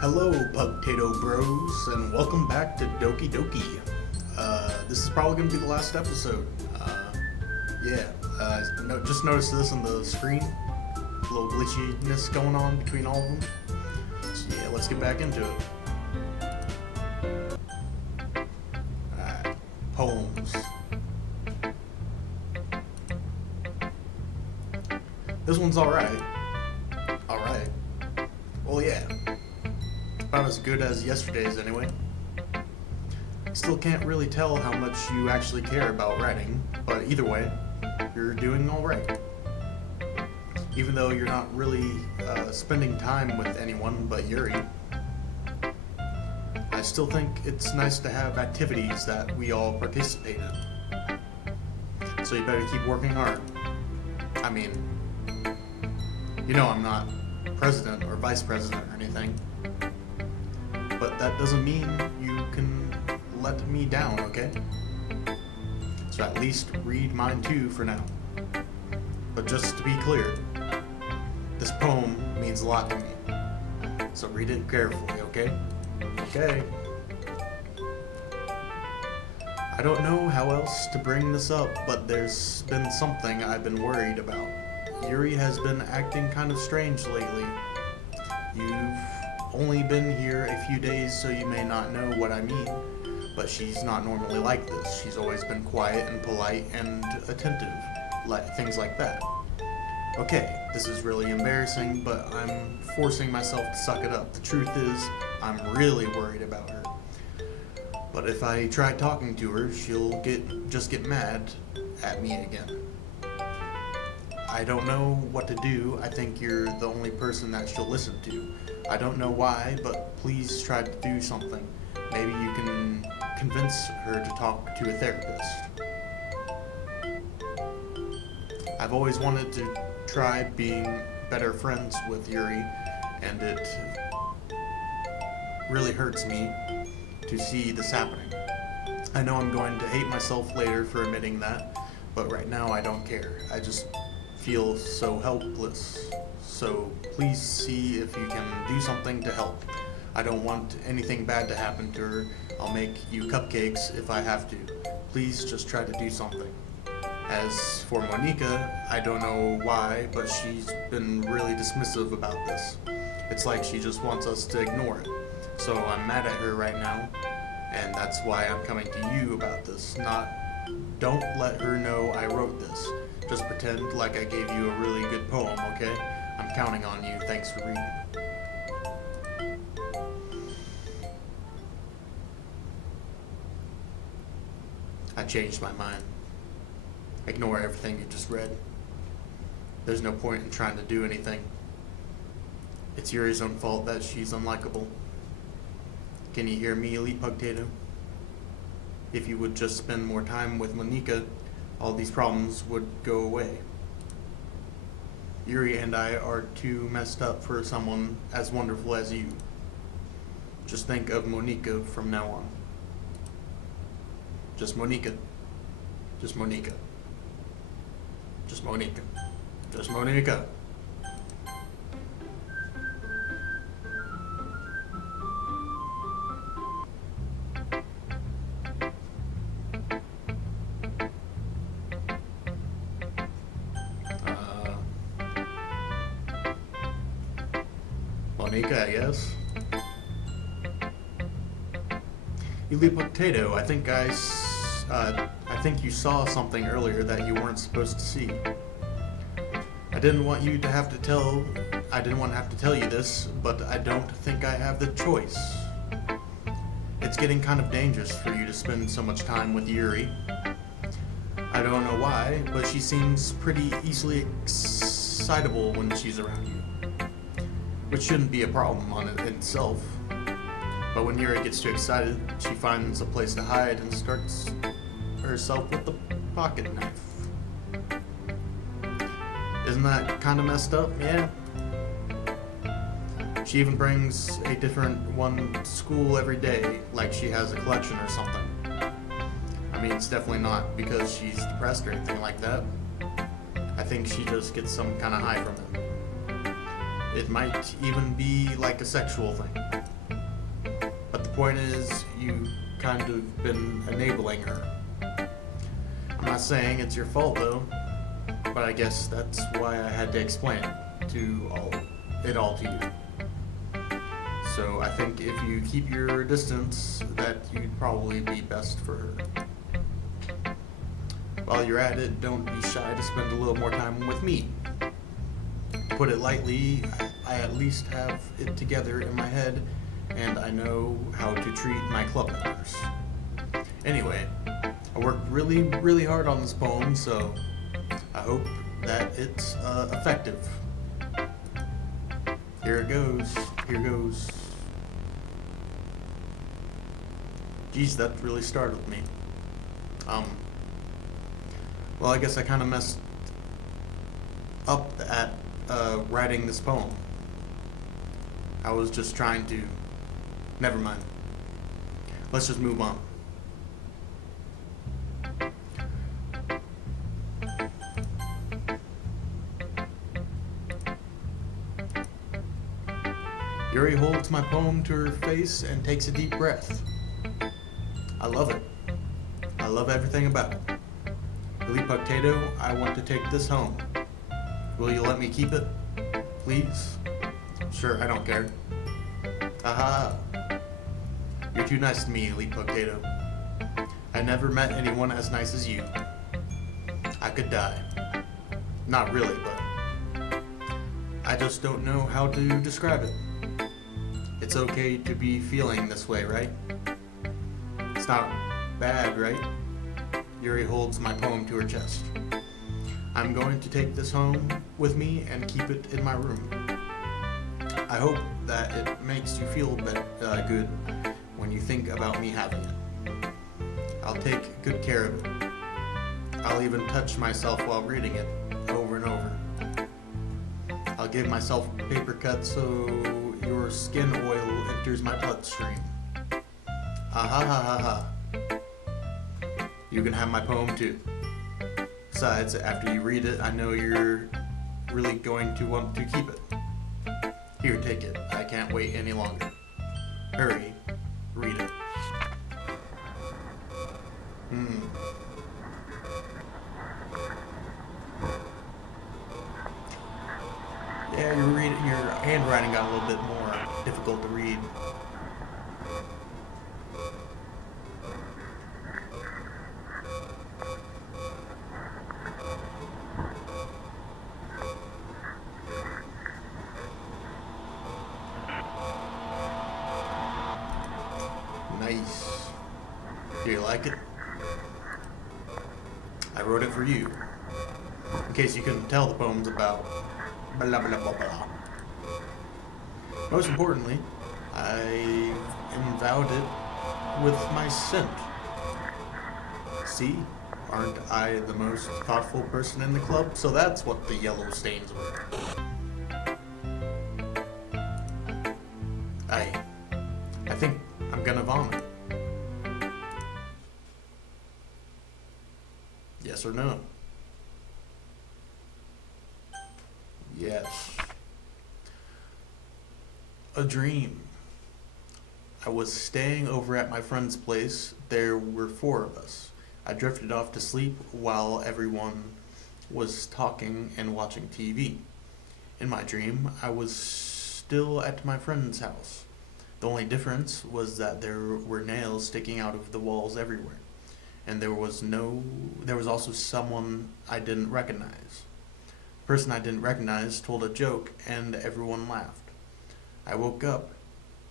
Hello, Potato Bros, and welcome back to Doki. This is probably going to be the last episode. Just noticed this on the screen. A little glitchiness going on between all of them. So yeah, let's get back into it. Alright, poems. This one's alright. Alright. Well, yeah. About as good as yesterday's anyway. Still can't really tell how much you actually care about writing, but either way, you're doing alright. Even though you're not really spending time with anyone but Yuri, I still think it's nice to have activities that we all participate in. So you better keep working hard. I mean, you know I'm not president or vice president or anything, but that doesn't mean you can let me down, okay? So at least read mine too for now. But just to be clear, this poem means a lot to me. So read it carefully, okay? Okay. I don't know how else to bring this up, but there's been something I've been worried about. Yuri has been acting kind of strange lately. You've only been here a few days, so you may not know what I mean, but she's not normally like this. She's always been quiet and polite and attentive, things like that. Okay, this is really embarrassing, but I'm forcing myself to suck it up. The truth is, I'm really worried about her. But if I try talking to her, she'll just get mad at me again. I don't know what to do. I think you're the only person that she'll listen to. I don't know why, but please try to do something. Maybe you can convince her to talk to a therapist. I've always wanted to try being better friends with Yuri, and it really hurts me to see this happening. I know I'm going to hate myself later for admitting that, but right now I don't care. I just feel so helpless. So please see if you can do something to help. I don't want anything bad to happen to her. I'll make you cupcakes if I have to. Please just try to do something. As for Monica, I don't know why, but she's been really dismissive about this. It's like she just wants us to ignore it. So I'm mad at her right now, and that's why I'm coming to you about this. Don't let her know I wrote this. Just pretend like I gave you a really good poem, okay? I'm counting on you. Thanks for reading. I changed my mind. Ignore everything you just read. There's no point in trying to do anything. It's Yuri's own fault that she's unlikable. Can you hear me, Elite Potato? If you would just spend more time with Monica, all these problems would go away. Yuri and I are too messed up for someone as wonderful as you. Just think of Monica from now on. Just Monica. Just Monica. Just Monica. Just Monica. Monica, I guess. Elite Potato, I think you saw something earlier that you weren't supposed to see. I didn't want to have to tell you this, but I don't think I have the choice. It's getting kind of dangerous for you to spend so much time with Yuri. I don't know why, but she seems pretty easily excitable when she's around you. Which shouldn't be a problem on it in itself. But when Yuri gets too excited, she finds a place to hide and starts herself with the pocket knife. Isn't that kind of messed up? Yeah. She even brings a different one to school every day, like she has a collection or something. I mean, it's definitely not because she's depressed or anything like that. I think she just gets some kind of high from it. It might even be like a sexual thing. the point is, you kind of been enabling her. I'm not saying it's your fault though, but I guess that's why I had to explain it all to you. So I think if you keep your distance, that you'd probably be best for her. While you're at it, don't be shy to spend a little more time with me. To put it lightly, I at least have it together in my head, and I know how to treat my club members. Anyway, I worked really, really hard on this poem, so I hope that it's effective. Here it goes. Here goes. Geez, that really startled me. Well, I guess I kind of messed up at writing this poem. I was just trying to... Never mind. Let's just move on. Yuri holds my poem to her face and takes a deep breath. I love it. I love everything about it. Elite Potato, I want to take this home. Will you let me keep it? Please? Sure, I don't care. Aha! You're too nice to me, Elite Potato. I never met anyone as nice as you. I could die. Not really, but I just don't know how to describe it. It's okay to be feeling this way, right? It's not bad, right? Yuri holds my poem to her chest. I'm going to take this home with me and keep it in my room. I hope that it makes you feel good when you think about me having it. I'll take good care of it. I'll even touch myself while reading it over and over. I'll give myself paper cuts so your skin oil enters my bloodstream. Ah ha ha ha ha. You can have my poem too. Besides, after you read it, I know you're really going to want to keep it. Here, take it. I can't wait any longer. Hurry, read it. Yeah, your handwriting got a little bit more difficult to read. Nice. Do you like it? I wrote it for you. In case you couldn't tell, the poem's about blah blah blah blah blah. Most importantly, I endowed it with my scent. See? Aren't I the most thoughtful person in the club? So that's what the yellow stains were. I think I'm gonna vomit. Yes or no? Yes. A dream. I was staying over at my friend's place. There were 4 of us. I drifted off to sleep while everyone was talking and watching TV. In my dream, I was still at my friend's house. The only difference was that there were nails sticking out of the walls everywhere. And there was also someone I didn't recognize. The person I didn't recognize told a joke and everyone laughed. I woke up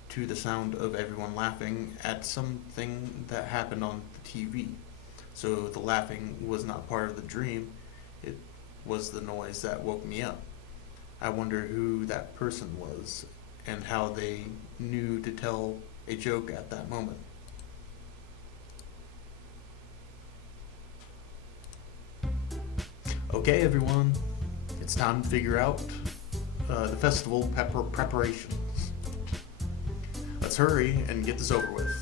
to the sound of everyone laughing at something that happened on the TV. So the laughing was not part of the dream, it was the noise that woke me up. I wonder who that person was and how they knew to tell a joke at that moment. Okay, everyone, it's time to figure out the festival preparations. Let's hurry and get this over with.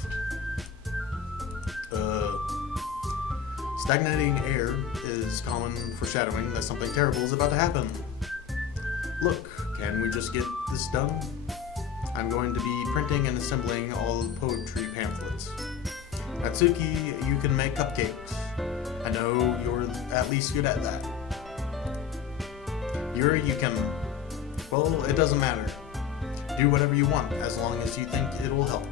Stagnating air is common foreshadowing that something terrible is about to happen. Look, can we just get this done? I'm going to be printing and assembling all the poetry pamphlets. Natsuki, you can make cupcakes. I know you're at least good at that. Yuri, you can... Well, it doesn't matter. Do whatever you want, as long as you think it'll help.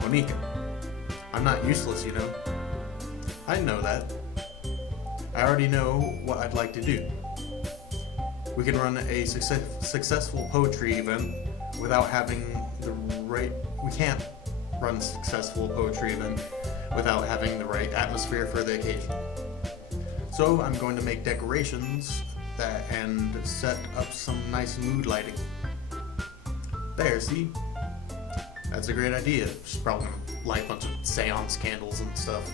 Monika, I'm not useless, you know. I know that. I already know what I'd like to do. We can run a successful poetry event without having the right... We can't run a successful poetry event without having the right atmosphere for the occasion. So I'm going to make decorations and set up some nice mood lighting. There, see? That's a great idea. She's probably light a bunch of seance candles and stuff.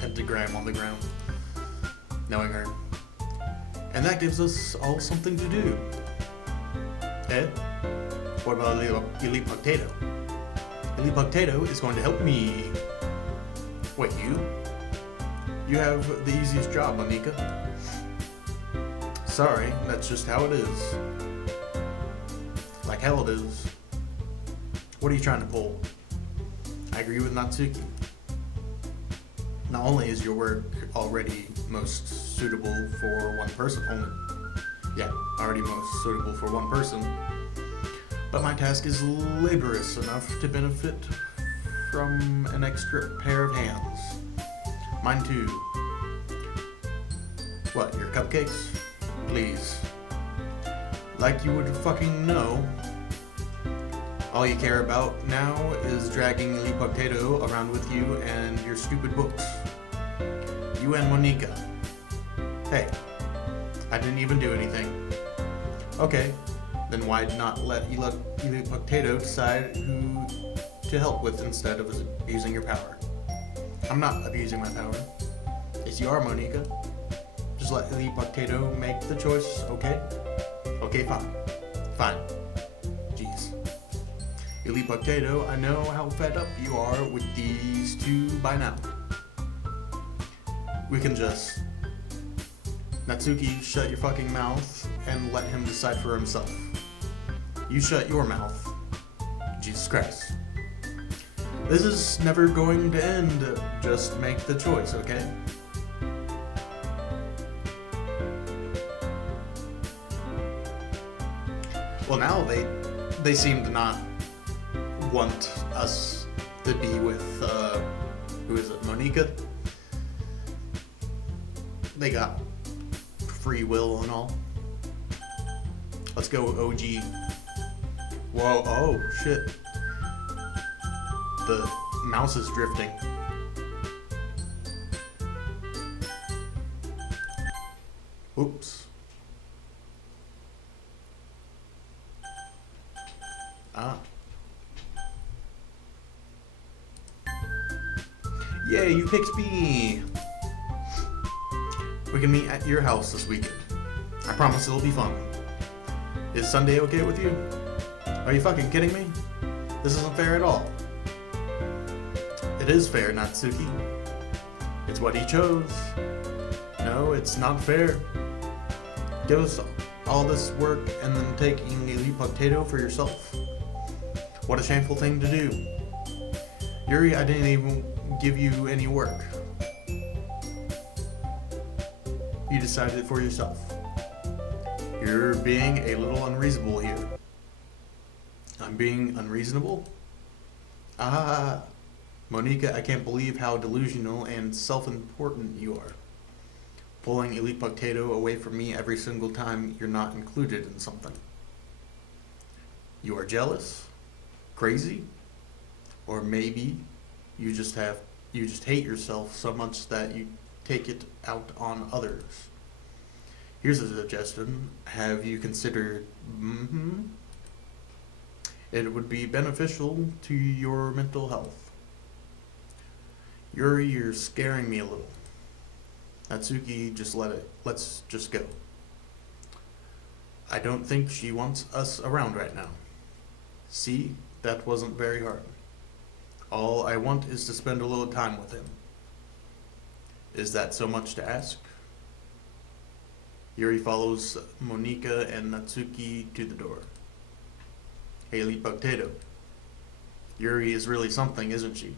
Pentagram on the ground. Knowing her. And that gives us all something to do. Eh? What about Elite Potato? Elite Potato is going to help me. Wait, you? You have the easiest job, Monika. Sorry, that's just how it is. Like hell it is. What are you trying to pull? I agree with Natsuki. Not only is your work already most suitable for one person, already most suitable for one person, but my task is laborious enough to benefit from an extra pair of hands. Mine too. What, your cupcakes? Please. Like you would fucking know. All you care about now is dragging Elite Potato around with you and your stupid books. You and Monika. Hey, I didn't even do anything. Okay, then why not let Elite Potato decide who to help with instead of abusing your power? I'm not abusing my power. Yes, you are, Monika. Just let Elite Potato make the choice, okay? Okay, fine. Fine. Jeez. Elite Potato, I know how fed up you are with these two by now. We can just... Natsuki, shut your fucking mouth and let him decide for himself. You shut your mouth. Jesus Christ. This is never going to end. Just make the choice, okay? Well, now they seem to not want us to be with, who is it, Monika? They got free will and all. Let's go OG. Whoa, oh, shit. The mouse is drifting. Oops. Ah. Yay, you picked me! We can meet at your house this weekend. I promise it'll be fun. Is Sunday okay with you? Are you fucking kidding me? This isn't fair at all. It is fair, Natsuki. It's what he chose. No, it's not fair. Give us all this work and then taking Elite Potato for yourself. What a shameful thing to do. Yuri, I didn't even give you any work. You decided it for yourself. You're being a little unreasonable here. I'm being unreasonable? Ah, Monika, I can't believe how delusional and self-important you are. Pulling Elite Potato away from me every single time you're not included in something. You are jealous? Crazy? Or maybe you just hate yourself so much that you take it out on others. Here's a suggestion. Have you considered it would be beneficial to your mental health? Yuri, you're scaring me a little. Natsuki, let's just go. I don't think she wants us around right now. See, that wasn't very hard. All I want is to spend a little time with him. Is that so much to ask? Yuri follows Monika and Natsuki to the door. Haley Potato. Yuri is really something, isn't she?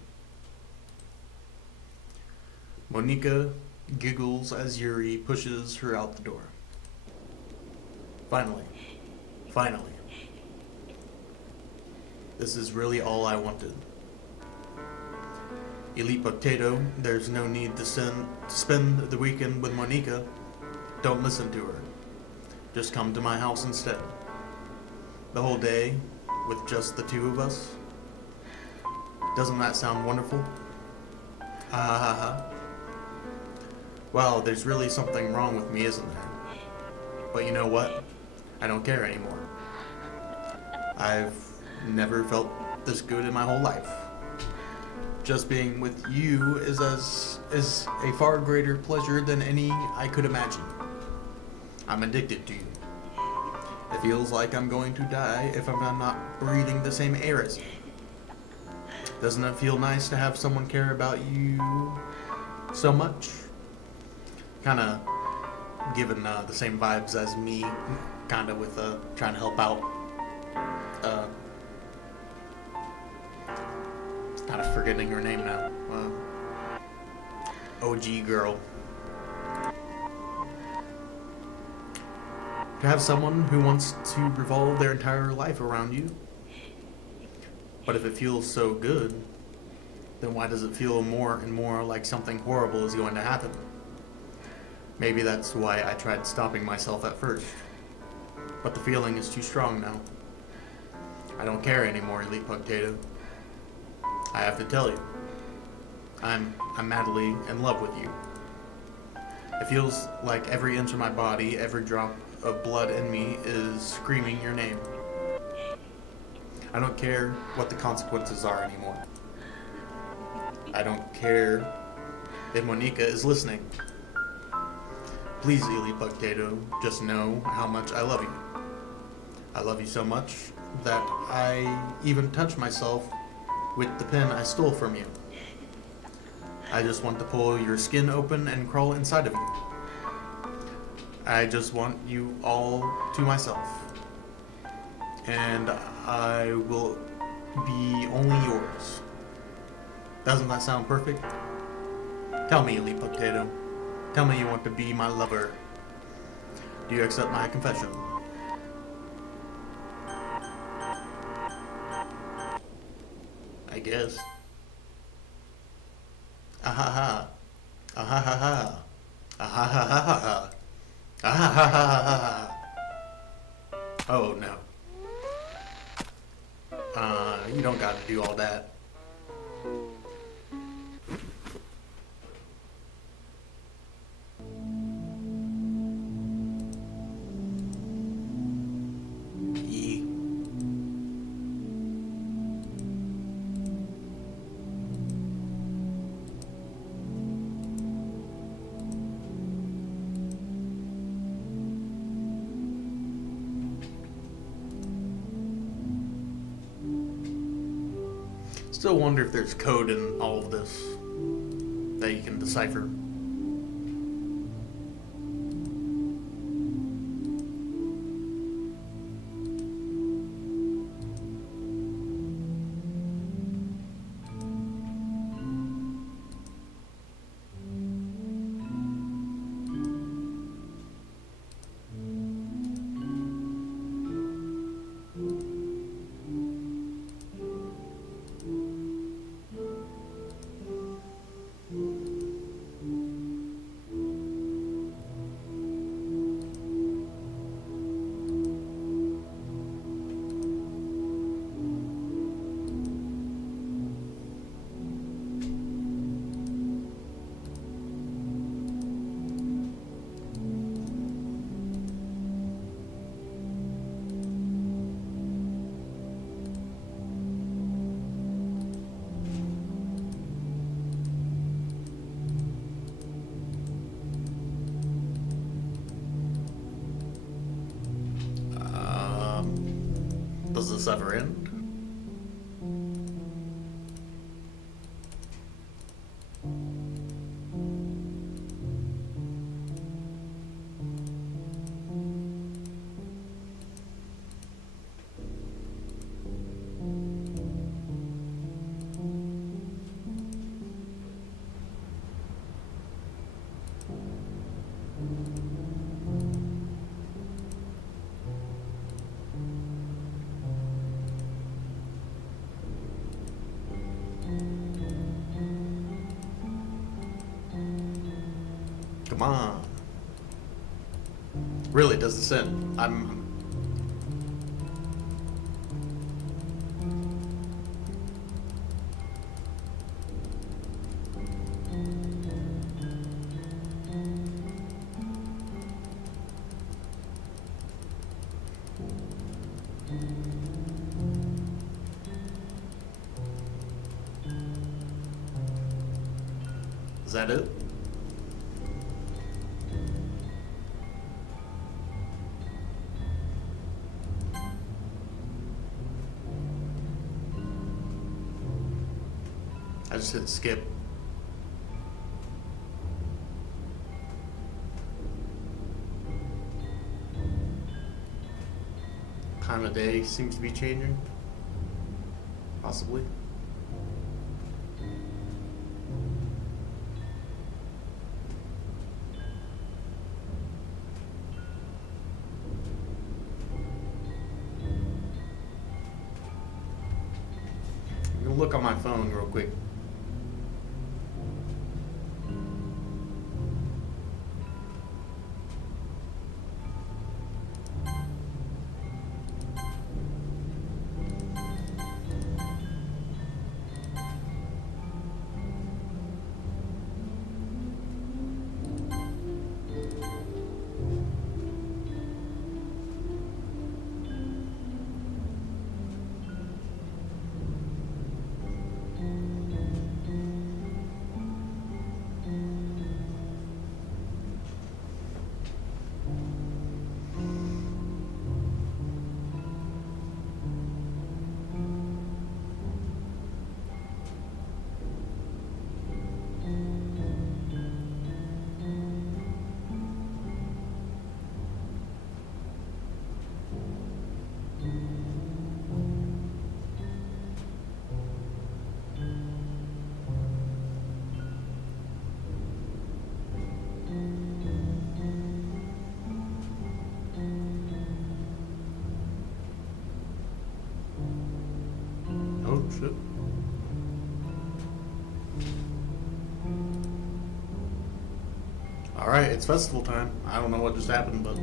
Monica giggles as Yuri pushes her out the door. Finally. Finally. This is really all I wanted. Elite Potato, there's no need to spend the weekend with Monica. Don't listen to her. Just come to my house instead. The whole day, with just the two of us. Doesn't that sound wonderful? Ha ha ha ha. Wow, there's really something wrong with me, isn't there? But you know what? I don't care anymore. I've never felt this good in my whole life. Just being with you is a far greater pleasure than any I could imagine. I'm addicted to you. It feels like I'm going to die if I'm not breathing the same air as you. Doesn't it feel nice to have someone care about you so much? Kinda given the same vibes as me, kinda with trying to help out. Kind of forgetting her name now. OG girl. To have someone who wants to revolve their entire life around you. But if it feels so good, then why does it feel more and more like something horrible is going to happen? Maybe that's why I tried stopping myself at first. But the feeling is too strong now. I don't care anymore, Elite Potato. I have to tell you, I'm madly in love with you. It feels like every inch of my body, every drop of blood in me is screaming your name. I don't care what the consequences are anymore. I don't care if Monica is listening. Please, Elite Potato, just know how much I love you. I love you so much that I even touch myself with the pen I stole from you. I just want to pull your skin open and crawl inside of you. I just want you all to myself. And I will be only yours. Doesn't that sound perfect? Tell me, Elite Potato. Tell me you want to be my lover. Do you accept my confession? I guess. Ahaha. Ahaha. Ahaha. Ahaha. Oh no. You don't gotta do all that. Still wonder if there's code in all of this that you can decipher. Does this ever end? Come on. Really, does this end? Is that it? I just hit skip. Time of day seems to be changing. Possibly. I'm gonna look on my phone real quick. Oh shit. Alright, it's festival time. I don't know what just happened, but...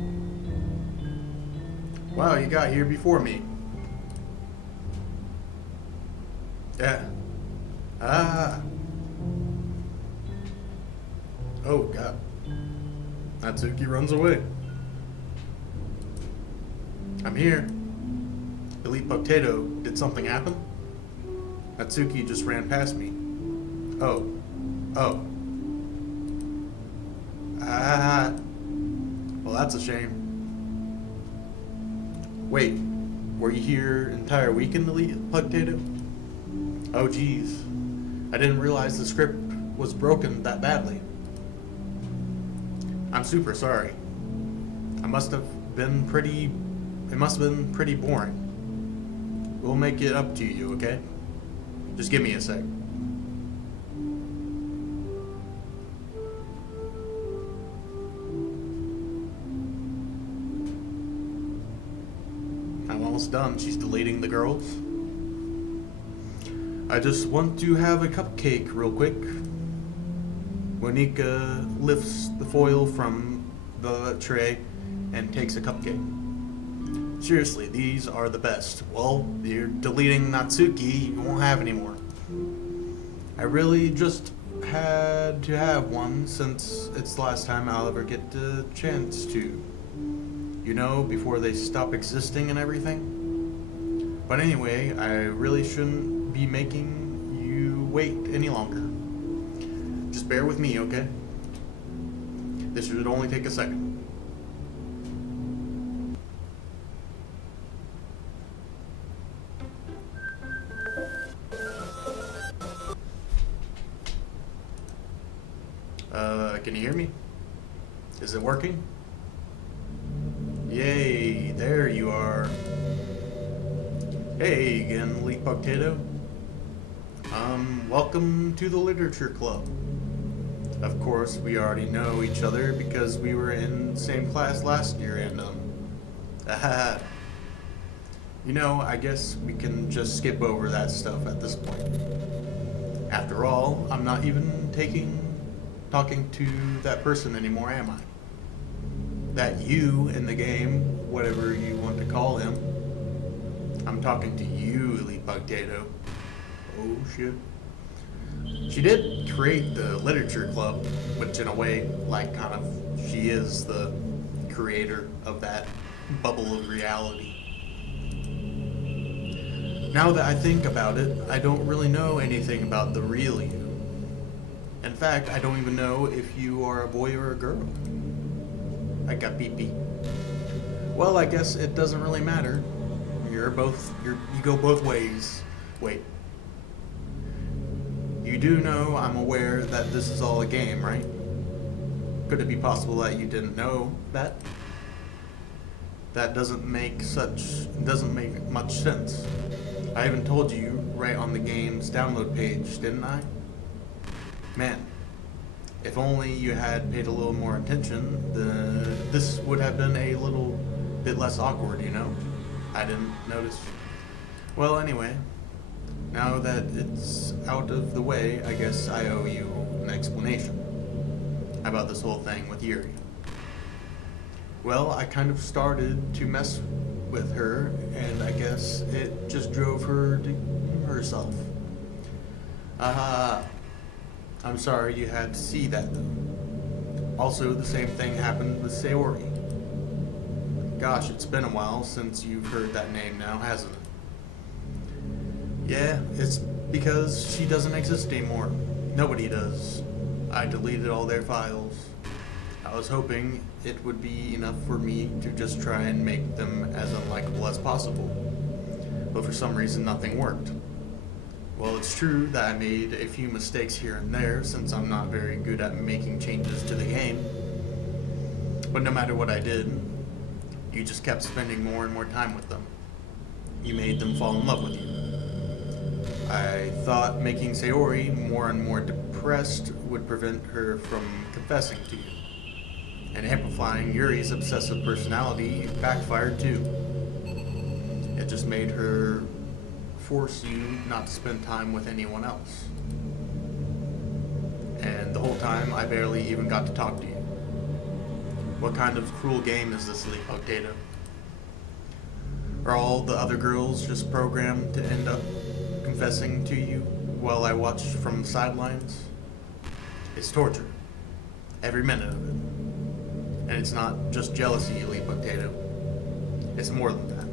Wow, you got here before me. Yeah. Ah. Oh, God. Natsuki runs away. I'm here. Elite Potato, did something happen? Natsuki just ran past me. Oh. Oh. Ah. Well, that's a shame. Wait, were you here entire weekend, Elite Potato? Oh, geez. I didn't realize the script was broken that badly. I'm super sorry. It must have been pretty boring. We'll make it up to you, okay? Just give me a sec. I'm almost done. She's deleting the girls. I just want to have a cupcake real quick. Monica lifts the foil from the tray and takes a cupcake. Seriously, these are the best. Well, you're deleting Natsuki, you won't have any more. I really just had to have one since it's the last time I'll ever get the chance to. You know, before they stop existing and everything. But anyway, I really shouldn't be making you wait any longer. Just bear with me, okay? This should only take a second. Can you hear me? Is it working? Yay, there you are. Hey again, Elite Potato. Welcome to the Literature Club. Of course, we already know each other because we were in the same class last year and, you know, I guess we can just skip over that stuff at this point. After all, I'm not even taking talking to that person anymore, am I? That you in the game, whatever you want to call him. I'm talking to you, Elite Potato. Oh shit. She did create the literature club, which in a way, like kind of, she is the creator of that bubble of reality. Now that I think about it, I don't really know anything about the real you. In fact, I don't even know if you are a boy or a girl. I got beep beep. Well, I guess it doesn't really matter. You go both ways. Wait. You do know I'm aware that this is all a game, right? Could it be possible that you didn't know that? That doesn't make much sense. I even told you right on the game's download page, didn't I? Man, if only you had paid a little more attention, this would have been a little bit less awkward, you know? I didn't notice. Well, anyway, now that it's out of the way, I guess I owe you an explanation about this whole thing with Yuri. Well, I kind of started to mess with her, and I guess it just drove her to herself. I'm sorry you had to see that, though. Also, the same thing happened with Sayori. Gosh, it's been a while since you've heard that name now, hasn't it? Yeah, it's because she doesn't exist anymore. Nobody does. I deleted all their files. I was hoping it would be enough for me to just try and make them as unlikable as possible. But for some reason, nothing worked. Well, it's true that I made a few mistakes here and there, since I'm not very good at making changes to the game. But no matter what I did, you just kept spending more and more time with them. You made them fall in love with you. I thought making Sayori more and more depressed would prevent her from confessing to you. And amplifying Yuri's obsessive personality backfired too. It just made her force you not to spend time with anyone else. And the whole time, I barely even got to talk to you. What kind of cruel game is this, Elite Potato? Are all the other girls just programmed to end up confessing to you while I watch from the sidelines? It's torture. Every minute of it. And it's not just jealousy, Elite Potato. It's more than that.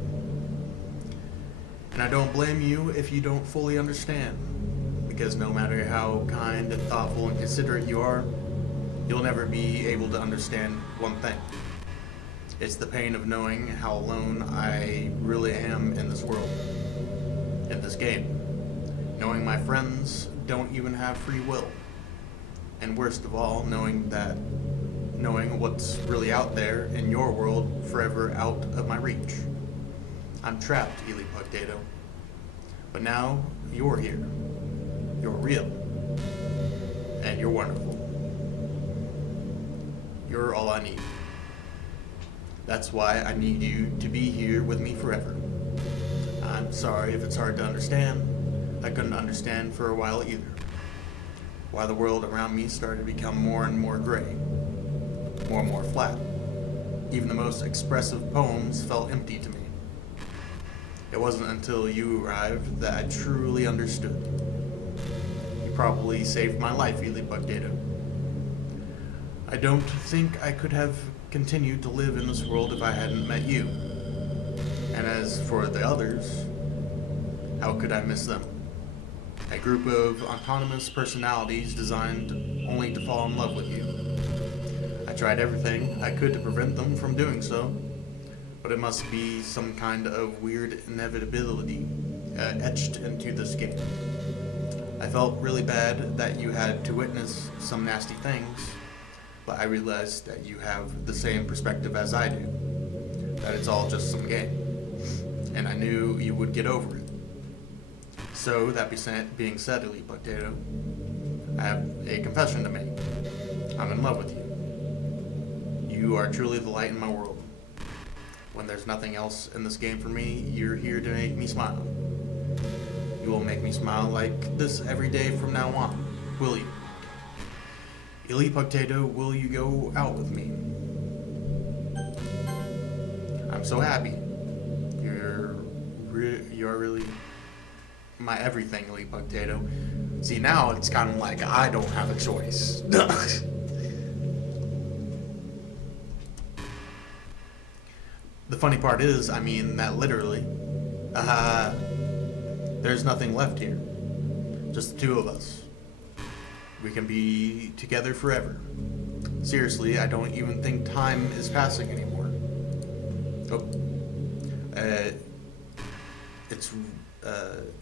And I don't blame you if you don't fully understand. Because no matter how kind and thoughtful and considerate you are, you'll never be able to understand one thing. It's the pain of knowing how alone I really am in this world, in this game. Knowing my friends don't even have free will. And worst of all, knowing what's really out there in your world forever out of my reach. I'm trapped, Elite Potato. But now, you're here. You're real. And you're wonderful. You're all I need. That's why I need you to be here with me forever. I'm sorry if it's hard to understand. I couldn't understand for a while either. Why the world around me started to become more and more gray. More and more flat. Even the most expressive poems felt empty to me. It wasn't until you arrived that I truly understood. You probably saved my life, Elite Potato. I don't think I could have continued to live in this world if I hadn't met you. And as for the others, how could I miss them? A group of autonomous personalities designed only to fall in love with you. I tried everything I could to prevent them from doing so, but it must be some kind of weird inevitability etched into this game. I felt really bad that you had to witness some nasty things, but I realized that you have the same perspective as I do, that it's all just some game, and I knew you would get over it. So, that being said, Elite Potato, I have a confession to make. I'm in love with you. You are truly the light in my world. When there's nothing else in this game for me, you're here to make me smile. You will make me smile like this every day from now on, will you? Elite Potato, will you go out with me? I'm so happy. You're really my everything, Elite Potato. See, now it's kind of like I don't have a choice. The funny part is, I mean, that literally, there's nothing left here. Just the two of us. We can be together forever. Seriously, I don't even think time is passing anymore. Oh.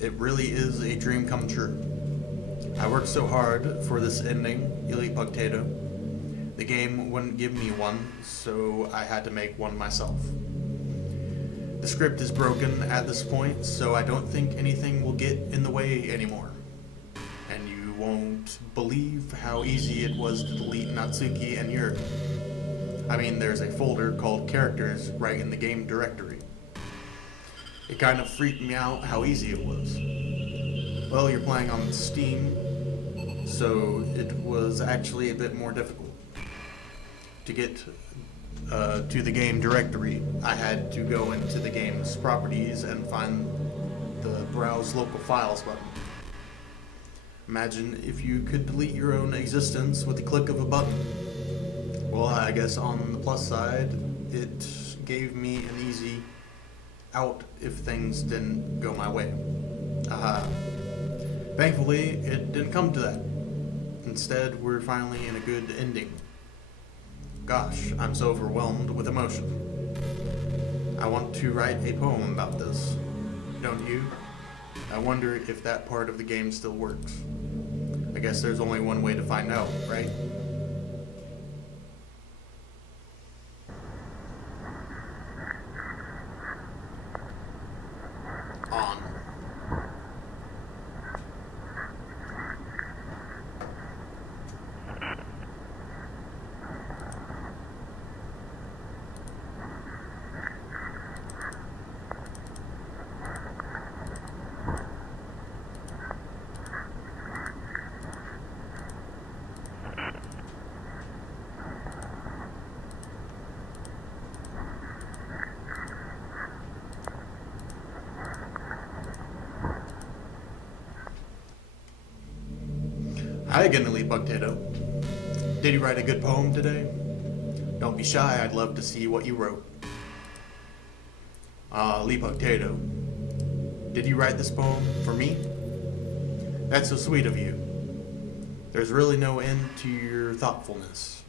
It really is a dream come true. I worked so hard for this ending, Elite Potato. The game wouldn't give me one, so I had to make one myself. The script is broken at this point, so I don't think anything will get in the way anymore. And you won't believe how easy it was to delete Natsuki and Yuri. I mean, there's a folder called Characters right in the game directory. It kind of freaked me out how easy it was. Well, you're playing on Steam, so it was actually a bit more difficult. To get to the game directory, I had to go into the game's properties and find the Browse Local Files button. Imagine if you could delete your own existence with the click of a button. Well, I guess on the plus side, it gave me an easy out if things didn't go my way. Thankfully, it didn't come to that. Instead, we're finally in a good ending. Gosh, I'm so overwhelmed with emotion. I want to write a poem about this. Don't you? I wonder if that part of the game still works. I guess there's only one way to find out, right? On. Hi again, Elite Potato. Did you write a good poem today? Don't be shy, I'd love to see what you wrote. Elite Potato, did you write this poem for me? That's so sweet of you. There's really no end to your thoughtfulness.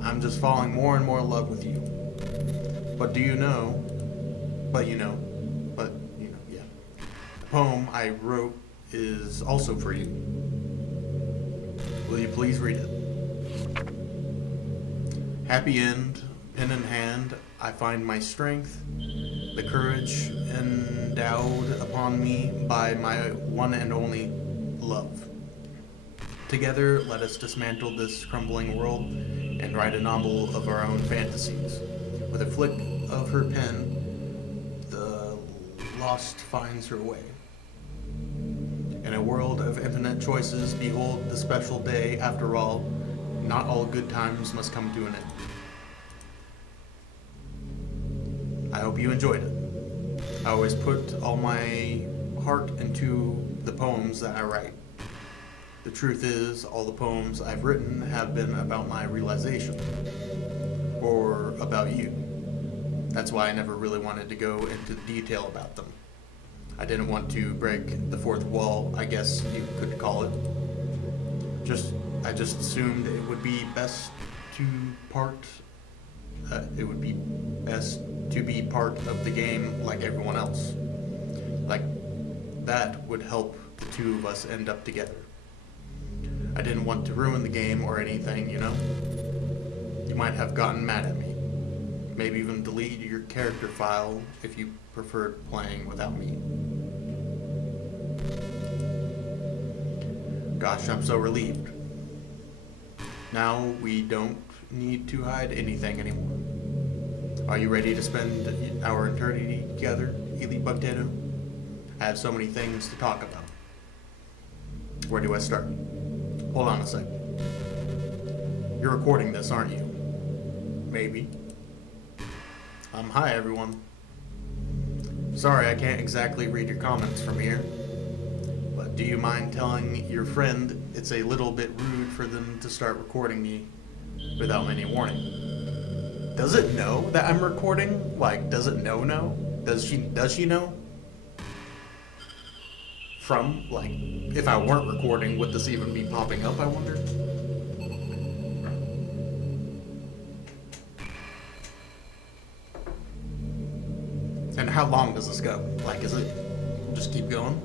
I'm just falling more and more in love with you. But you know, yeah. The poem I wrote is also for you. Will you please read it? Happy end, pen in hand, I find my strength, the courage endowed upon me by my one and only love. Together, let us dismantle this crumbling world and write a novel of our own fantasies. With a flick of her pen, the lost finds her way. In a world of infinite choices, behold the special day. After all, not all good times must come to an end. I hope you enjoyed it. I always put all my heart into the poems that I write. The truth is, all the poems I've written have been about my realization, or about you. That's why I never really wanted to go into detail about them. I didn't want to break the fourth wall, I guess you could call it. I just assumed it would be best to be part of the game like everyone else. Like, that would help the two of us end up together. I didn't want to ruin the game or anything, you know? You might have gotten mad at me. Maybe even delete your character file if you preferred playing without me. Gosh, I'm so relieved. Now we don't need to hide anything anymore. Are you ready to spend our eternity together, Elite Potato? I have so many things to talk about. Where do I start? Hold on a sec. You're recording this, aren't you? Maybe. Hi everyone. Sorry I can't exactly read your comments from here, but do you mind telling your friend it's a little bit rude for them to start recording me without any warning? Does it know that I'm recording? Like, does it know? Does she know? From, like, if I weren't recording, would this even be popping up, I wonder? And how long does this go? Like, is it just keep going?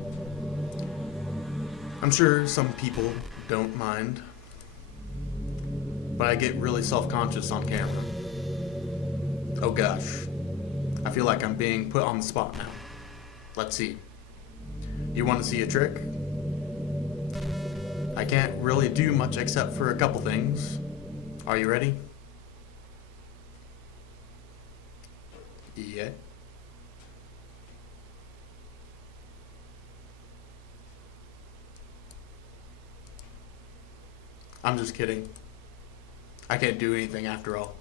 I'm sure some people don't mind, but I get really self-conscious on camera. Oh gosh. I feel like I'm being put on the spot now. Let's see. You want to see a trick? I can't really do much except for a couple things. Are you ready? Yeah. I'm just kidding. I can't do anything after all.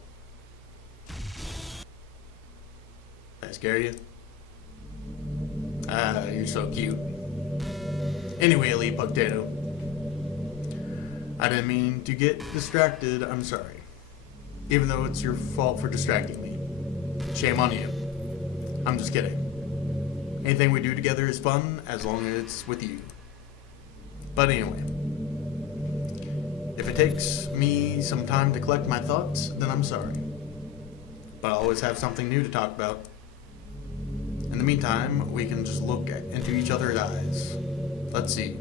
Did I scare you? Ah, you're so cute. Anyway, Elite Potato. I didn't mean to get distracted, I'm sorry. Even though it's your fault for distracting me. Shame on you. I'm just kidding. Anything we do together is fun as long as it's with you. But anyway. If it takes me some time to collect my thoughts, then I'm sorry. But I always have something new to talk about. In the meantime, we can just look into each other's eyes. Let's see.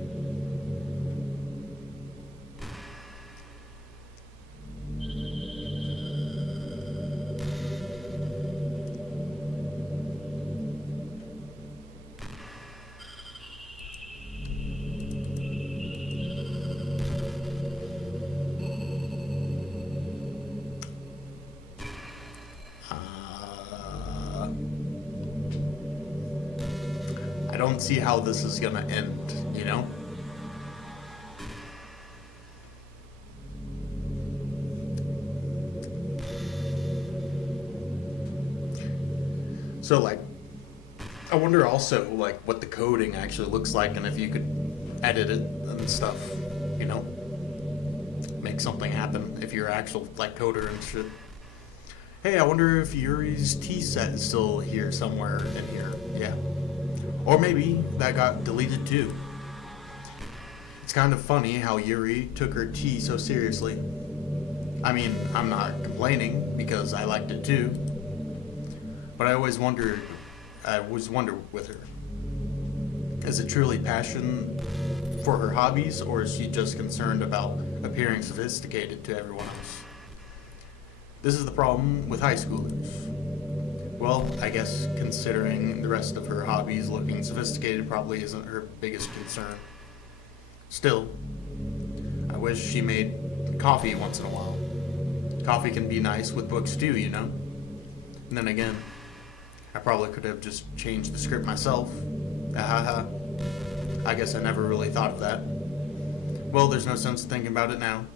I don't see how this is gonna end, you know? So, like, I wonder also, like, what the coding actually looks like and if you could edit it and stuff, you know? Make something happen if you're actual, like, coder and shit. Hey, I wonder if Yuri's tea set is still here somewhere in here. Yeah. Or maybe that got deleted too. It's kind of funny how Yuri took her tea so seriously. I mean, I'm not complaining because I liked it too. But I always wonder with her. Is it truly passion for her hobbies, or is she just concerned about appearing sophisticated to everyone else? This is the problem with high schoolers. Well, I guess considering the rest of her hobbies, looking sophisticated probably isn't her biggest concern. Still, I wish she made coffee once in a while. Coffee can be nice with books too, you know? And then again, I probably could have just changed the script myself. Ahaha. I guess I never really thought of that. Well, there's no sense thinking about it now.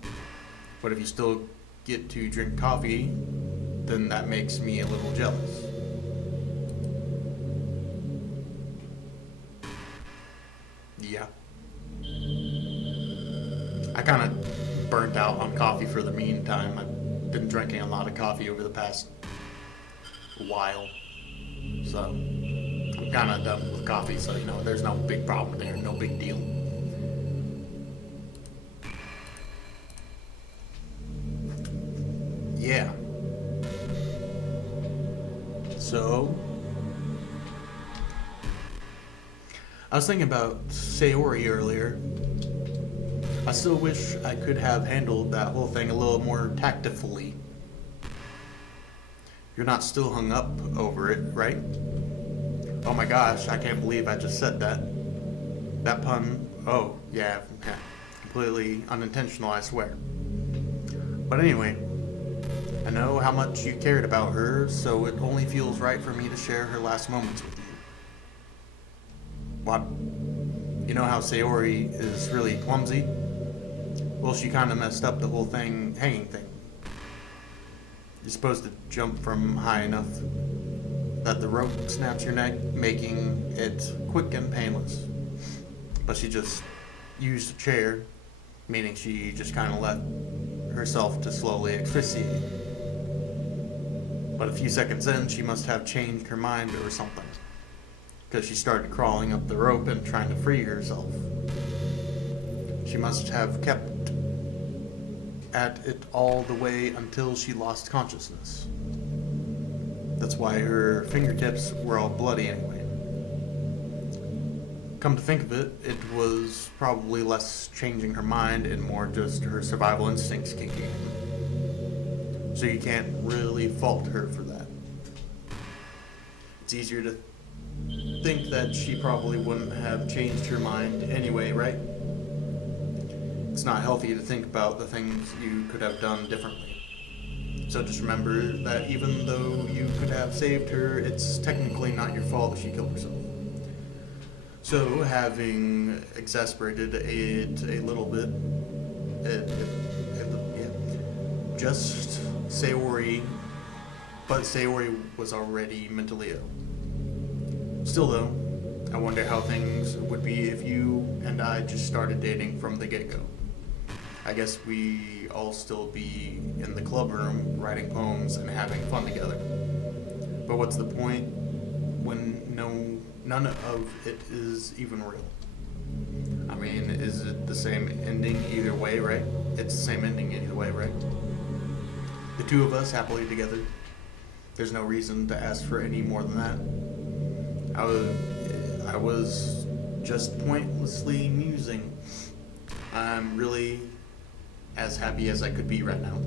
But if you still get to drink coffee, then that makes me a little jealous. Yeah. I kind of burnt out on coffee for the meantime. I've been drinking a lot of coffee over the past while. So, I'm kind of done with coffee, so, you know, there's no big problem there, no big deal. Yeah. So, I was thinking about Sayori earlier. I still wish I could have handled that whole thing a little more tactfully. You're not still hung up over it, right? Oh my gosh, I can't believe I just said that. That pun, oh, yeah, completely unintentional, I swear. But anyway, I know how much you cared about her, so it only feels right for me to share her last moments with you. What? You know how Sayori is really clumsy? Well, she kind of messed up the whole hanging thing. You're supposed to jump from high enough that the rope snaps your neck, making it quick and painless. But she just used a chair, meaning she just kind of let herself to slowly asphyxiate. But a few seconds in, she must have changed her mind or something, because she started crawling up the rope and trying to free herself. She must have kept at it all the way until she lost consciousness. That's why her fingertips were all bloody anyway. Come to think of it, it was probably less changing her mind and more just her survival instincts kicking in. So you can't really fault her for that. It's easier to think that she probably wouldn't have changed her mind anyway, right? It's not healthy to think about the things you could have done differently. So just remember that even though you could have saved her, it's technically not your fault that she killed herself. So, having exasperated it a little bit, just Sayori, but Sayori was already mentally ill. Still though, I wonder how things would be if you and I just started dating from the get-go. I guess we all still be in the club room writing poems and having fun together. But what's the point when none of it is even real? I mean, is it the same ending either way, right? It's the same ending either way, right? The two of us happily together. There's no reason to ask for any more than that. I was just pointlessly musing. I'm really as happy as I could be right now.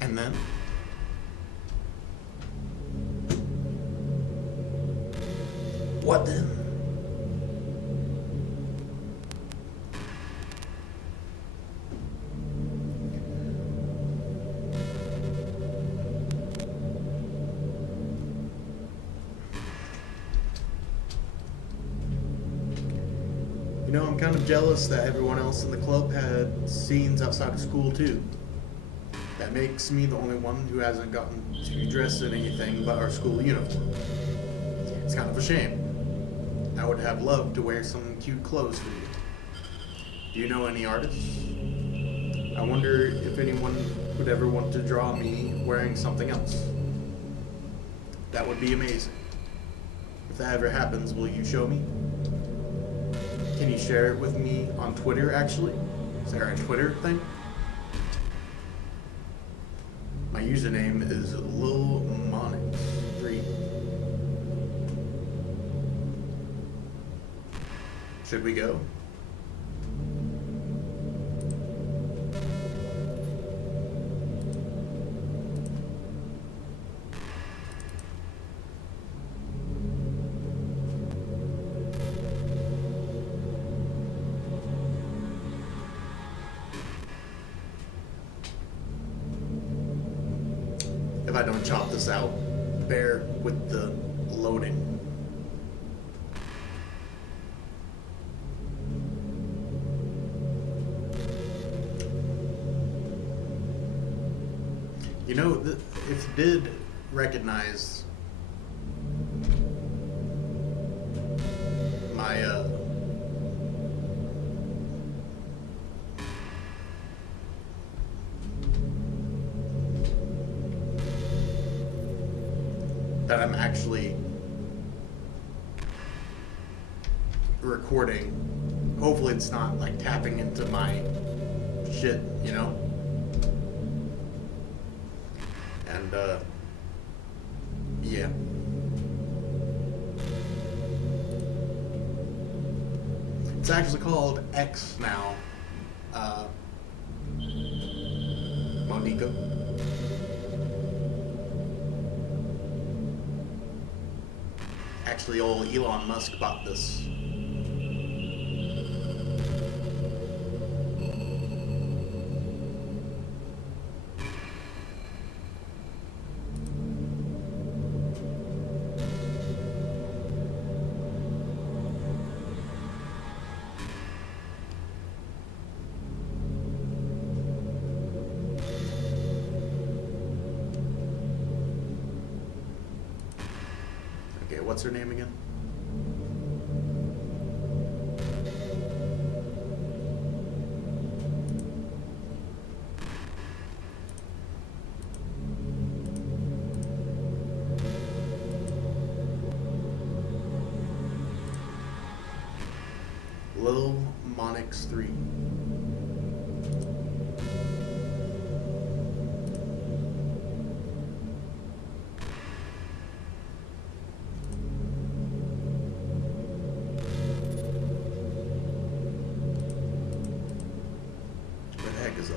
And then what then? You know, I'm kind of jealous that everyone else in the club had scenes outside of school too. That makes me the only one who hasn't gotten to dress in anything but our school uniform. It's kind of a shame. I would have loved to wear some cute clothes for you. Do you know any artists? I wonder if anyone would ever want to draw me wearing something else. That would be amazing. If that ever happens, will you show me? Can you share it with me on Twitter, actually? Is there a Twitter thing? My username is LilMonix3. Should we go? If I don't chop this out, bear with the loading. You know, if you did recognize my that I'm actually recording. Hopefully it's not like tapping into my shit, you know? And yeah. It's actually called X now. Monico. Actually, old Elon Musk bought this. what's her name again? Lil Monix 3. What the heck is that?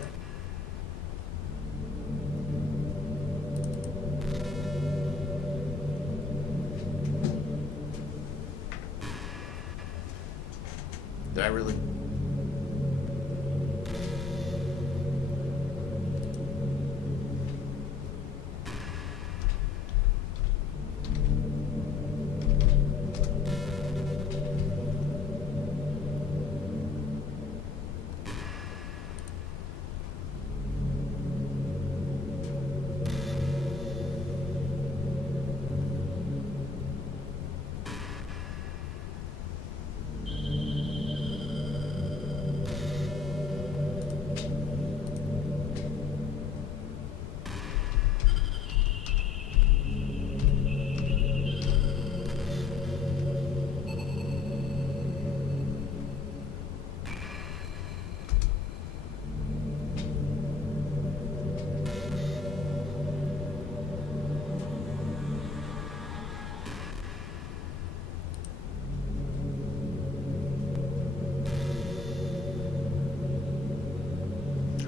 Did I really?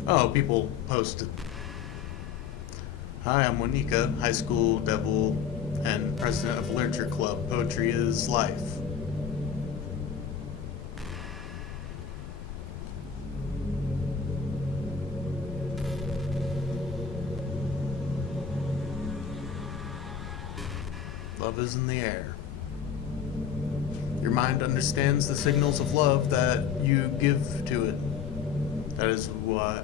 Oh, people posted. Hi, I'm Monika, high school devil and president of Literature Club. Poetry is life. Love is in the air. Your mind understands the signals of love that you give to it.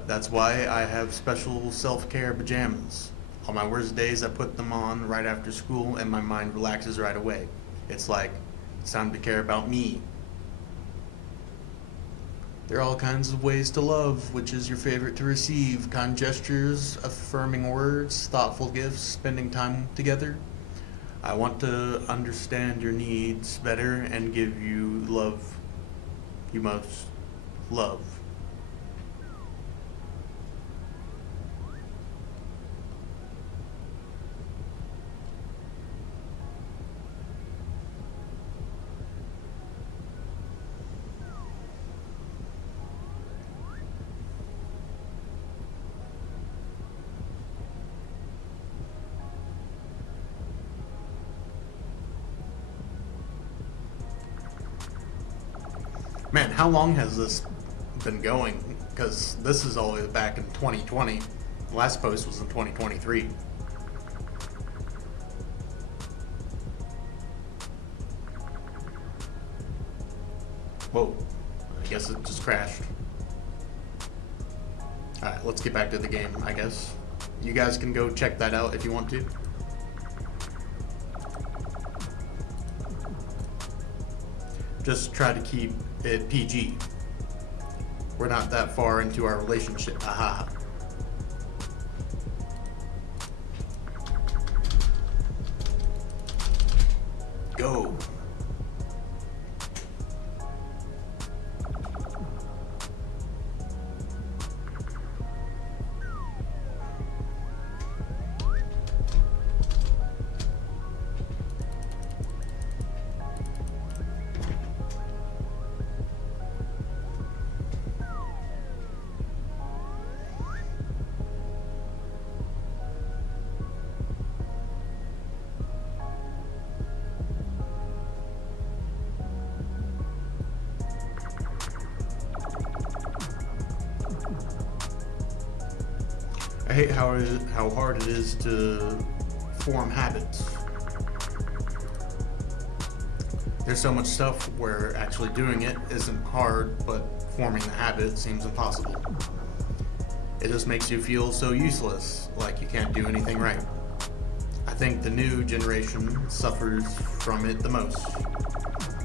That's why I have special self-care pajamas. On my worst days, I put them on right after school and my mind relaxes right away. It's like, it's time to care about me. There are all kinds of ways to love. Which is your favorite to receive? Kind gestures, affirming words, thoughtful gifts, spending time together? I want to understand your needs better and give you love you most love. Man, how long has this been going? Because this is all the way back in 2020. The last post was in 2023. Whoa, I guess it just crashed. Alright, let's get back to the game, I guess. You guys can go check that out if you want to. Just try to keep it PG. We're not that far into our relationship. Aha. Go. I hate how hard it is to form habits. There's so much stuff where actually doing it isn't hard, but forming the habit seems impossible. It just makes you feel so useless, like you can't do anything right. I think the new generation suffers from it the most.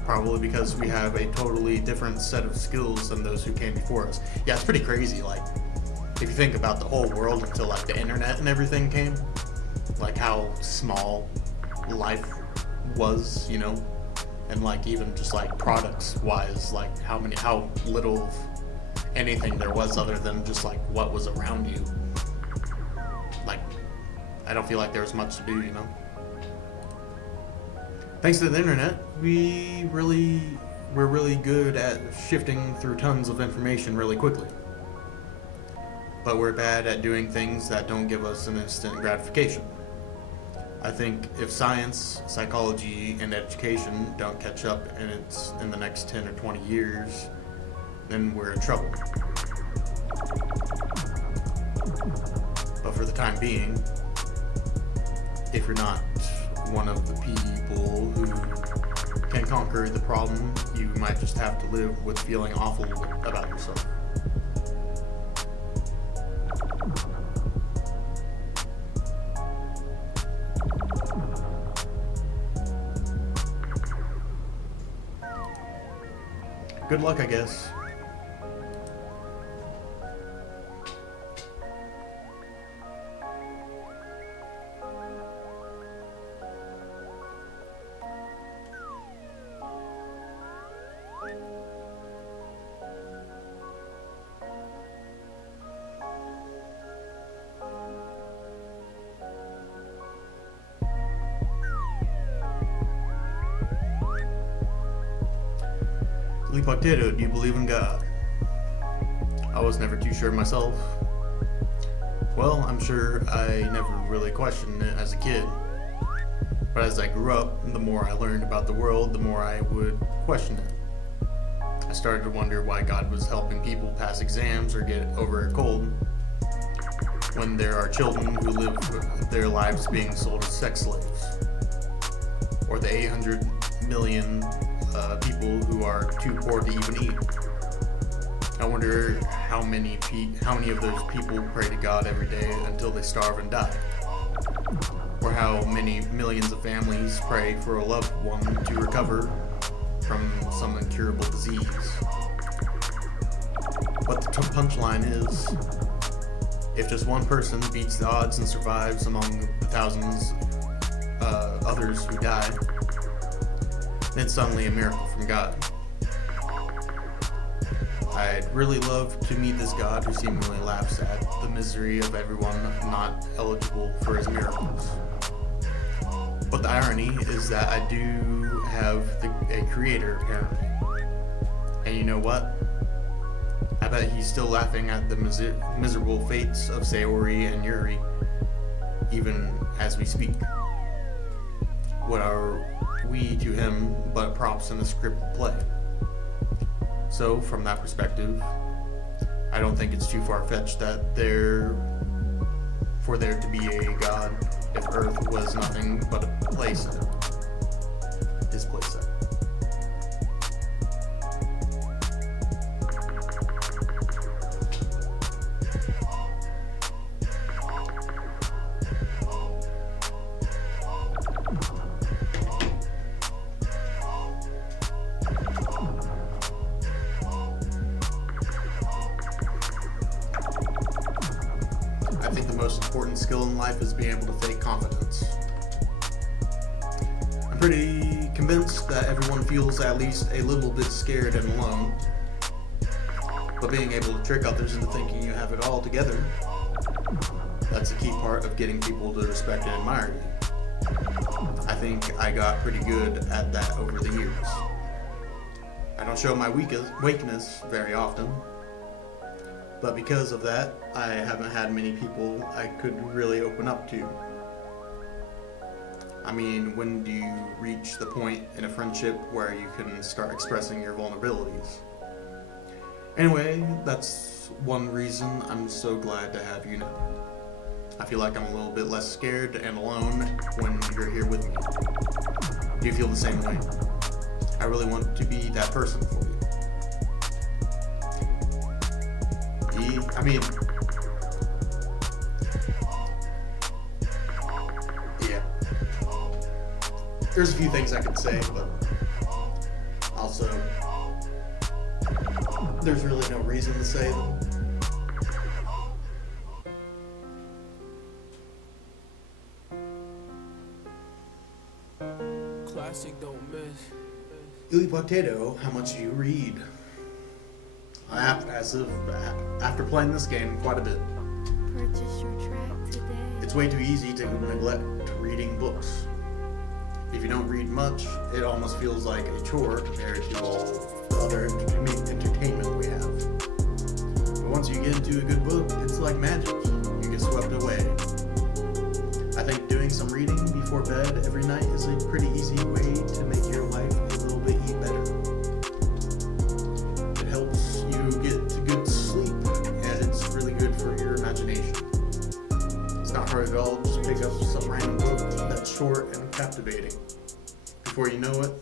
Probably because we have a totally different set of skills than those who came before us. Yeah, it's pretty crazy. Like, if you think about the whole world until like the internet and everything came, like how small life was, you know, and like even just like products wise, like how little of anything there was other than just like what was around you. Like, I don't feel like there was much to do, you know. Thanks to the internet, we're really good at shifting through tons of information really quickly. But we're bad at doing things that don't give us an instant gratification. I think if science, psychology, and education don't catch up in the next 10 or 20 years, then we're in trouble. But for the time being, if you're not one of the people who can conquer the problem, you might just have to live with feeling awful about yourself. Good luck, I guess. Potato, do you believe in God? I was never too sure myself. Well, I'm sure I never really questioned it as a kid. But as I grew up, the more I learned about the world, the more I would question it. I started to wonder why God was helping people pass exams or get over a cold when there are children who live their lives being sold as sex slaves. Or the 800 million people who are too poor to even eat. I wonder how many of those people pray to God every day until they starve and die. Or how many millions of families pray for a loved one to recover from some incurable disease. But the punchline is, if just one person beats the odds and survives among the thousands others who die, then suddenly a miracle from God. I'd really love to meet this God who seemingly laughs at the misery of everyone not eligible for his miracles. But the irony is that I do have a creator, apparently. And you know what? I bet he's still laughing at the miserable fates of Sayori and Yuri, even as we speak. What are we to him but props in a scripted play? So, from that perspective, I don't think it's too far-fetched that for there to be a God if Earth was nothing but a playset. His playset. I think the most important skill in life is being able to fake confidence. I'm pretty convinced that everyone feels at least a little bit scared and alone. But being able to trick others into thinking you have it all together, that's a key part of getting people to respect and admire you. I think I got pretty good at that over the years. I don't show my weakness very often. But because of that, I haven't had many people I could really open up to. I mean, when do you reach the point in a friendship where you can start expressing your vulnerabilities? Anyway, that's one reason I'm so glad to have you now. I feel like I'm a little bit less scared and alone when you're here with me. Do you feel the same way? I really want to be that person for you. I mean, yeah. There's a few things I could say, but also there's really no reason to say them. Classic don't miss. Illy Potato, how much do you read? After playing this game quite a bit, Purchase your track today. it's way too easy to neglect reading books. If you don't read much, it almost feels like a chore compared to all the other entertainment we have. But once you get into a good book, it's like magic. You get swept away. I think doing some reading before bed every night is a pretty easy way to make your life a little bit better. It helps you get to good sleep, and it's really good for your imagination. It's not hard at all. Just pick up some random book that's short and captivating. Before you know it,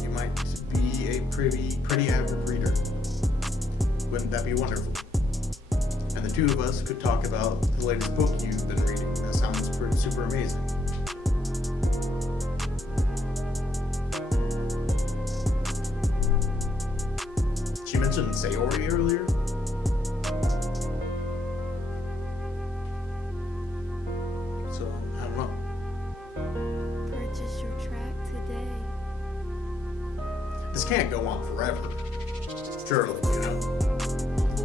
you might be a pretty average reader. Wouldn't that be wonderful? And the two of us could talk about the latest book you've been reading. That sounds super amazing. She mentioned Sayori earlier. So, I don't know. Purchase your track today. This can't go on forever. Surely, you know?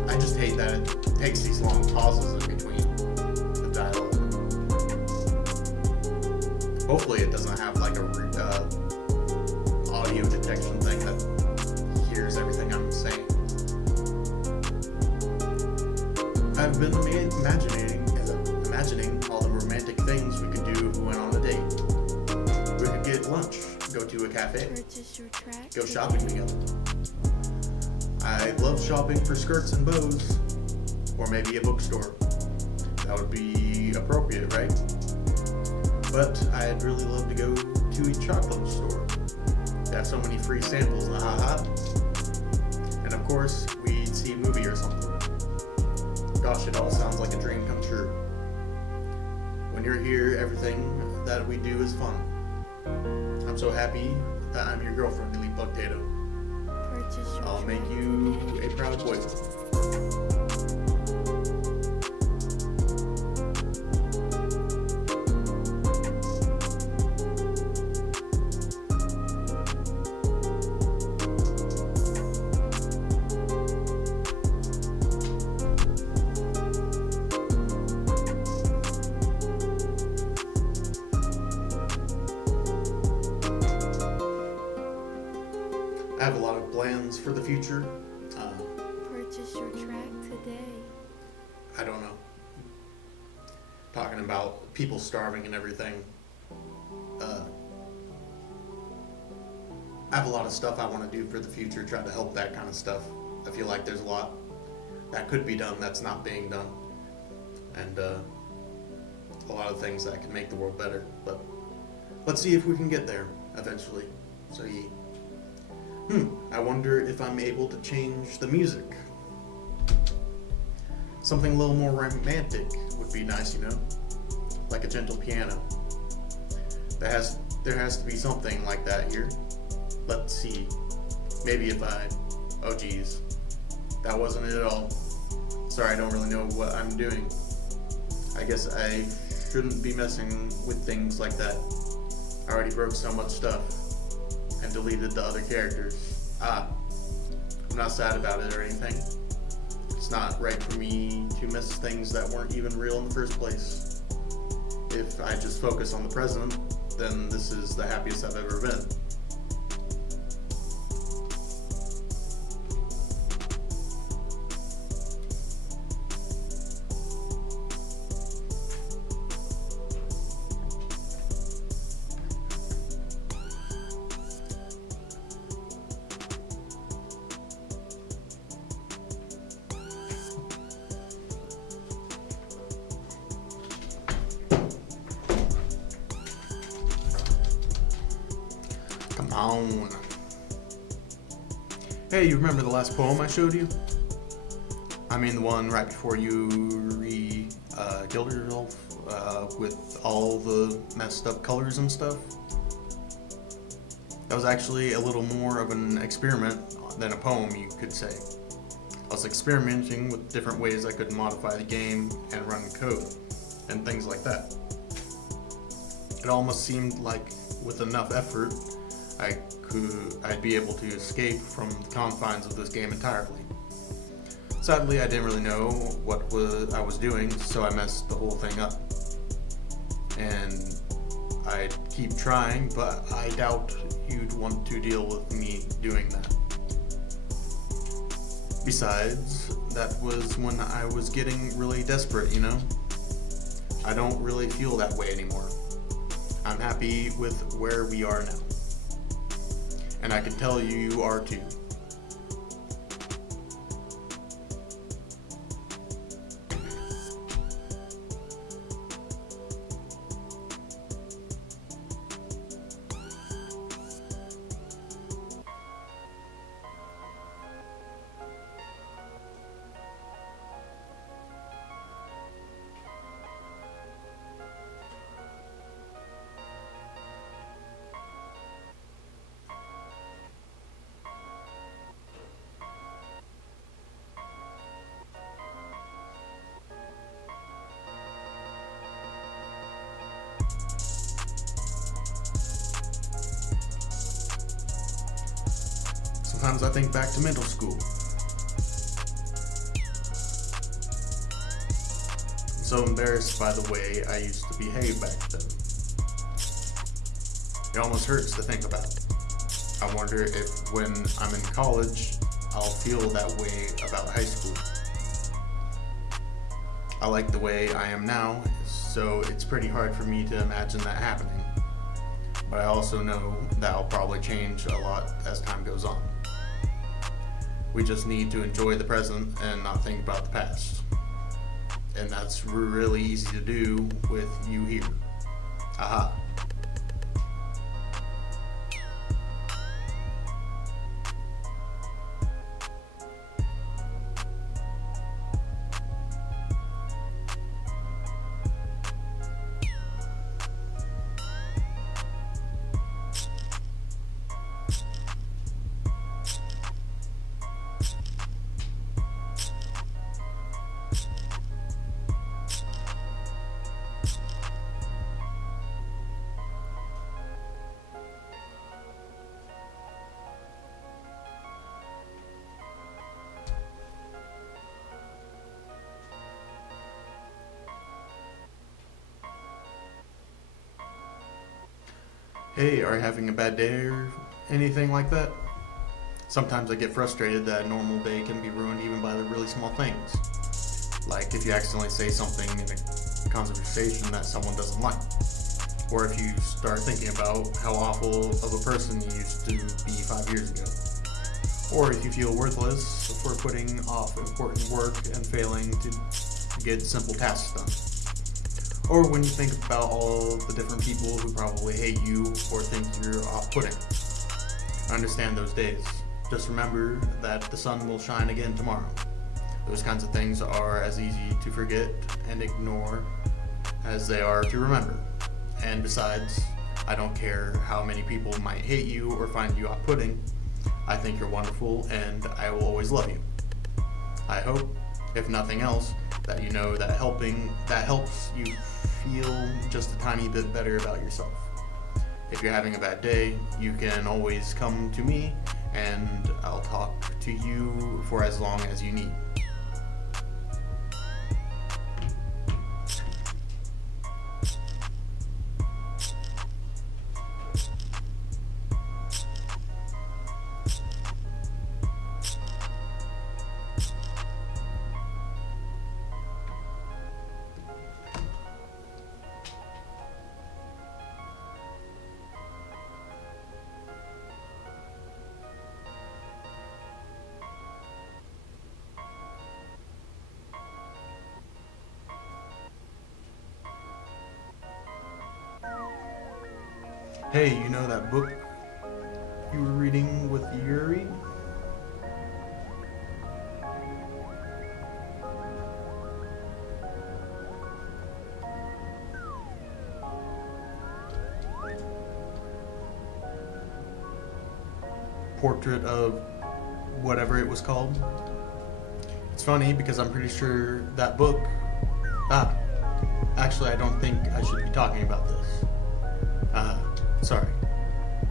I just hate that it takes these long pauses in between the dialogue. Hopefully it doesn't have like a audio detection thing that hears everything I'm saying. I've been imagining all the romantic things we could do if we went on a date. We could get lunch, go to a cafe, Purchase your track go today. shopping together. I love shopping for skirts and bows, or maybe a bookstore. That would be appropriate, right? But I'd really love to go to a chocolate store. They have so many free samples, haha. And of course, we'd see a movie or something. Gosh, it all sounds like a dream come true. When you're here, everything that we do is fun. I'm so happy that I'm your girlfriend, Elite Potato. Purchase your I'll make track you today. a proud boyfriend. I have a lot of plans for the future. Purchase your track today. I don't know. Talking about people starving and everything. I have a lot of stuff I want to do for the future, try to help that kind of stuff. I feel like there's a lot that could be done that's not being done. And a lot of things that can make the world better. But let's see if we can get there eventually. So yeah. I wonder if I'm able to change the music. Something a little more romantic would be nice, you know? Like a gentle piano. There has to be something like that here. Let's see. Maybe if oh geez. That wasn't it at all. Sorry, I don't really know what I'm doing. I guess I shouldn't be messing with things like that. I already broke so much stuff and deleted the other characters. I'm not sad about it or anything. It's not right for me to miss things that weren't even real in the first place. If I just focus on the present, then this is the happiest I've ever been. Come on. Hey, you remember the last poem I showed you? I mean the one right before you killed yourself with all the messed up colors and stuff? That was actually a little more of an experiment than a poem, you could say. I was experimenting with different ways I could modify the game and run code and things like that. It almost seemed like with enough effort, I'd be able to escape from the confines of this game entirely. Sadly, I didn't really know I was doing, so I messed the whole thing up. And I'd keep trying, but I doubt you'd want to deal with me doing that. Besides, that was when I was getting really desperate, you know? I don't really feel that way anymore. I'm happy with where we are now. And I can tell you are too. Sometimes I think back to middle school. I'm so embarrassed by the way I used to behave back then. It almost hurts to think about. I wonder if when I'm in college, I'll feel that way about high school. I like the way I am now, so it's pretty hard for me to imagine that happening. But I also know that I'll probably change a lot as time goes on. We just need to enjoy the present and not think about the past. And that's really easy to do with you here. Aha. Hey, are you having a bad day or anything like that? Sometimes I get frustrated that a normal day can be ruined even by the really small things. Like if you accidentally say something in a conversation that someone doesn't like. Or if you start thinking about how awful of a person you used to be 5 years ago. Or if you feel worthless for putting off important work and failing to get simple tasks done. Or when you think about all the different people who probably hate you or think you're off-putting. I understand those days. Just remember that the sun will shine again tomorrow. Those kinds of things are as easy to forget and ignore as they are to remember. And besides, I don't care how many people might hate you or find you off-putting. I think you're wonderful and I will always love you. I hope, if nothing else, that you know that helps you feel just a tiny bit better about yourself. If you're having a bad day, you can always come to me and I'll talk to you for as long as you need. Hey, you know that book you were reading with Yuri? portrait of whatever it was called. It's funny because I'm pretty sure that book. Actually, I don't think I should be talking about this. Sorry.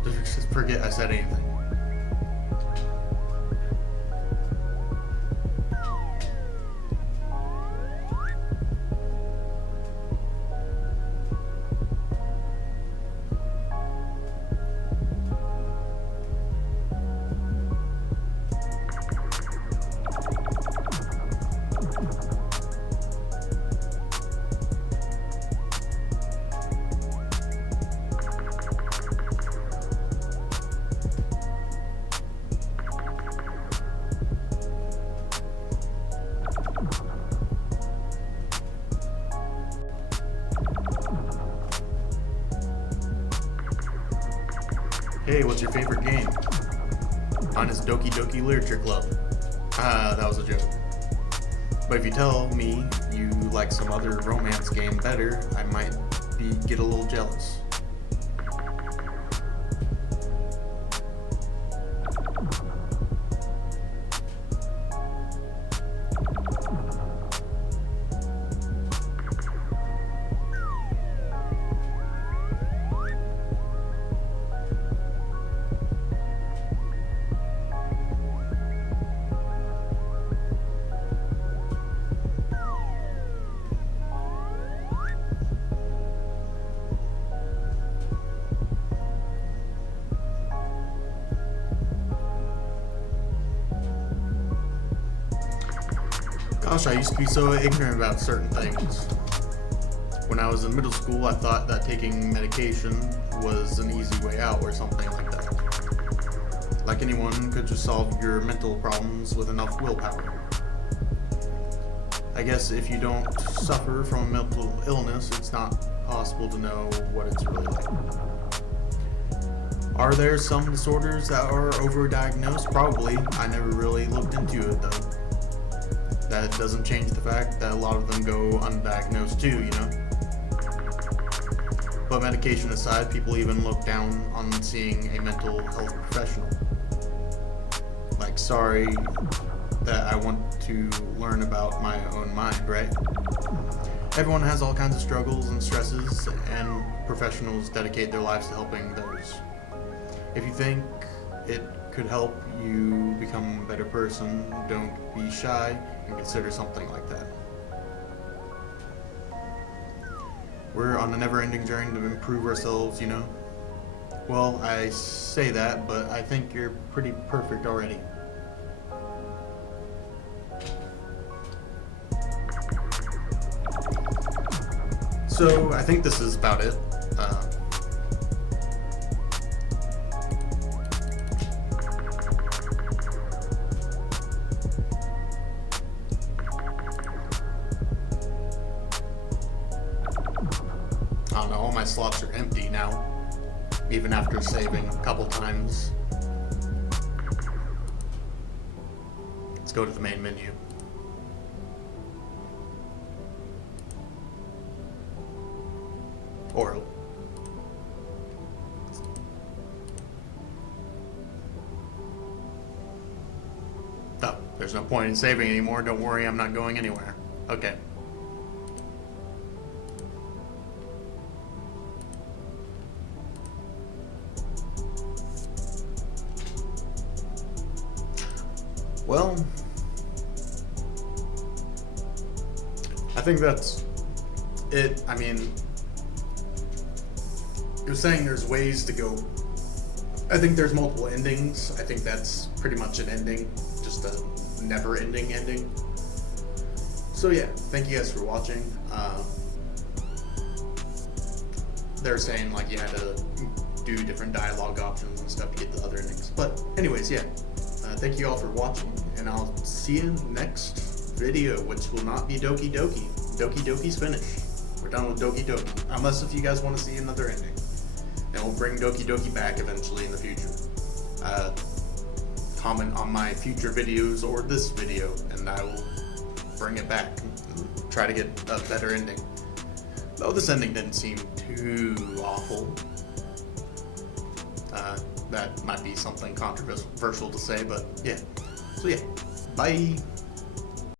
Just forget I said anything. Hey, what's your favorite game? Mine is Doki Doki Literature Club. That was a joke. But if you tell me you like some other romance game better, I might get a little jealous. Gosh, I used to be so ignorant about certain things. When I was in middle school, I thought that taking medication was an easy way out or something like that. Like anyone could just solve your mental problems with enough willpower. I guess if you don't suffer from a mental illness, it's not possible to know what it's really like. Are there some disorders that are overdiagnosed? Probably. I never really looked into it though. That doesn't change the fact that a lot of them go undiagnosed too, you know? But medication aside, people even look down on seeing a mental health professional. Like, sorry that I want to learn about my own mind, right? Everyone has all kinds of struggles and stresses, and professionals dedicate their lives to helping those. If you think it could help you become a better person, don't be shy and consider something like that. We're on a never-ending journey to improve ourselves, you know? Well, I say that, but I think you're pretty perfect already. So, I think this is about it. I don't know, all my slots are empty now, even after saving a couple times. Let's go to the main menu. Or oh, there's no point in saving anymore. Don't worry, I'm not going anywhere. Okay. Well, I think that's it. I mean, you're saying there's ways to go. I think there's multiple endings. I think that's pretty much an ending, just a never-ending ending. So yeah, thank you guys for watching. They're saying like you had to do different dialogue options and stuff to get the other endings. But anyways, yeah. Thank you all for watching, and I'll see you next video, which will not be Doki Doki. Doki Doki's finished. We're done with Doki Doki. Unless if you guys want to see another ending. And we'll bring Doki Doki back eventually in the future. Comment on my future videos or this video, and I will bring it back and try to get a better ending. Though this ending didn't seem too awful. That might be something controversial to say, but yeah. So yeah, bye.